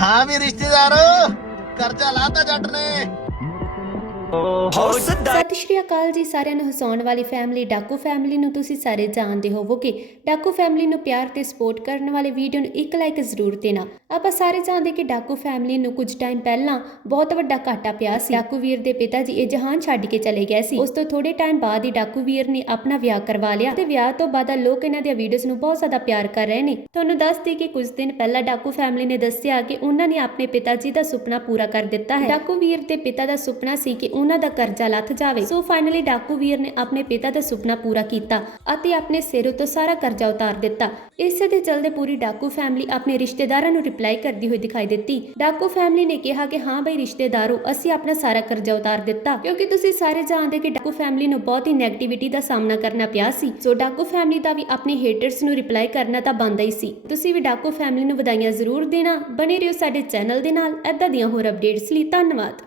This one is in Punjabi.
ਹਾਂ ਵੀ ਰਿਸ਼ਤੇਦਾਰ ਕਰਜ਼ਾ ਲਾਤਾ ਜੱਟ ਨੇ। ਸਤਿ ਸ਼੍ਰੀ ਅਕਾਲ ਜੀ ਸਾਰਿਆਂ ਨੂੰ ਹਸਾਉਣ ਵਾਲੀ ਫੈਮਿਲੀ ਡਾਕੂ ਫੈਮਿਲੀ ਨੂੰ ਤੁਸੀਂ ਸਾਰੇ ਜਾਣਦੇ ਹੋਵੋਗੇ। ਡਾਕੂ ਫੈਮਿਲੀ ਨੂੰ ਪਿਆਰ ਤੇ ਸਪੋਰਟ ਕਰਨ ਵਾਲੇ ਵੀਡੀਓ ਨੂੰ ਇੱਕ ਲਾਈਕ ਜ਼ਰੂਰ ਦੇਣਾ। ਆਪਾਂ ਸਾਰੇ ਜਾਣਦੇ ਕਿ ਡਾਕੂ ਫੈਮਿਲੀ ਨੂੰ ਕੁਝ ਟਾਈਮ ਪਹਿਲਾਂ ਬਹੁਤ ਵੱਡਾ ਘਾਟਾ ਪਿਆ ਸੀ। ਡਾਕੂ ਵੀਰ ਦੇ ਪਿਤਾ ਜੀ ਇਹ ਜਹਾਨ ਛੱਡ ਕੇ ਚਲੇ ਗਏ ਸੀ। ਉਸ ਤੋਂ ਥੋੜੇ ਟਾਈਮ ਬਾਅਦ ਹੀ ਡਾਕੂ ਵੀਰ ਨੇ ਆਪਣਾ ਵਿਆਹ ਕਰਵਾ ਲਿਆ ਤੇ ਵਿਆਹ ਤੋਂ ਬਾਅਦ ਲੋਕ ਇਹਨਾਂ ਦੀਆਂ ਵੀਡੀਓਜ਼ ਨੂੰ ਬਹੁਤ ਜ਼ਿਆਦਾ ਪਿਆਰ ਕਰ ਰਹੇ ਨੇ। ਤੁਹਾਨੂੰ ਦੱਸ ਦਈਏ ਕਿ ਕੁਝ ਦਿਨ ਪਹਿਲਾਂ ਡਾਕੂ ਫੈਮਿਲੀ ਨੇ ਦੱਸਿਆ ਕਿ ਉਹਨਾਂ ਨੇ ਆਪਣੇ ਪਿਤਾ ਜੀ ਦਾ ਸੁਪਨਾ ਪੂਰਾ ਕਰ ਦਿੱਤਾ ਹੈ। ਡਾਕੂ ਵੀਰ ਦੇ ਪਿਤਾ ਦਾ ਸੁਪਨਾ ਸੀ ਕਿ ਉਹਨਾਂ ਦਾ ਕਰਜ਼ਾ ਲੱਥ ਜਾਵੇ। ਸੋ ਫਾਈਨਲੀ ਡਾਕੂ ਵੀਰ ਨੇ ਆਪਣੇ ਪਿਤਾ ਦਾ ਸੁਪਨਾ ਪੂਰਾ ਕੀਤਾ ਅਤੇ ਆਪਣੇ ਸਿਰ ਉਤੋਂ ਸਾਰਾ ਕਰਜ਼ਾ ਉਤਾਰ ਦਿੱਤਾ। ਇਸੇ ਦੇ ਚਲਦੇ ਪੂਰੀ ਡਾਕੂ ਫੈਮਿਲੀ ਆਪਣੇ ਰਿਸ਼ਤੇਦਾਰਾਂ ਨੂੰ ਰਿਪਲਾਈ ਕਰਦੀ ਹੋਈ ਦਿਖਾਈ ਦਿੱਤੀ। ਡਾਕੂ ਫੈਮਿਲੀ ਨੇ ਕਿਹਾ ਕਿ ਹਾਂ ਬਈ ਰਿਸ਼ਤੇਦਾਰੋ, ਅਸੀਂ ਆਪਣਾ ਸਾਰਾ ਕਰਜ਼ਾ ਉਤਾਰ ਦਿੱਤਾ, ਕਿਉਂਕਿ ਤੁਸੀਂ ਸਾਰੇ ਜਾਣਦੇ ਕਿ ਡਾਕੂ ਫੈਮਿਲੀ ਨੂੰ ਬਹੁਤ ਹੀ ਨੈਗੇਟਿਵਿਟੀ ਦਾ ਸਾਹਮਣਾ ਕਰਨਾ ਪਿਆ ਸੀ। ਸੋ ਡਾਕੂ ਫੈਮਿਲੀ ਦਾ ਵੀ ਆਪਣੇ ਹੇਟਰਸ ਨੂੰ ਰਿਪਲਾਈ ਕਰਨਾ ਤਾਂ ਬਣਦਾ ਹੀ ਸੀ। ਤੁਸੀਂ ਵੀ ਡਾਕੂ ਫੈਮਿਲੀ ਨੂੰ ਵਧਾਈਆਂ ਜ਼ਰੂਰ ਦੇਣਾ। ਬਣੇ ਰਹੋ ਸਾਡੇ ਚੈਨਲ ਦੇ ਨਾਲ। ਐਦਾਂ ਦੀਆਂ ਹੋਰ ਅਪਡੇਟਸ ਲਈ ਧੰਨਵਾਦ।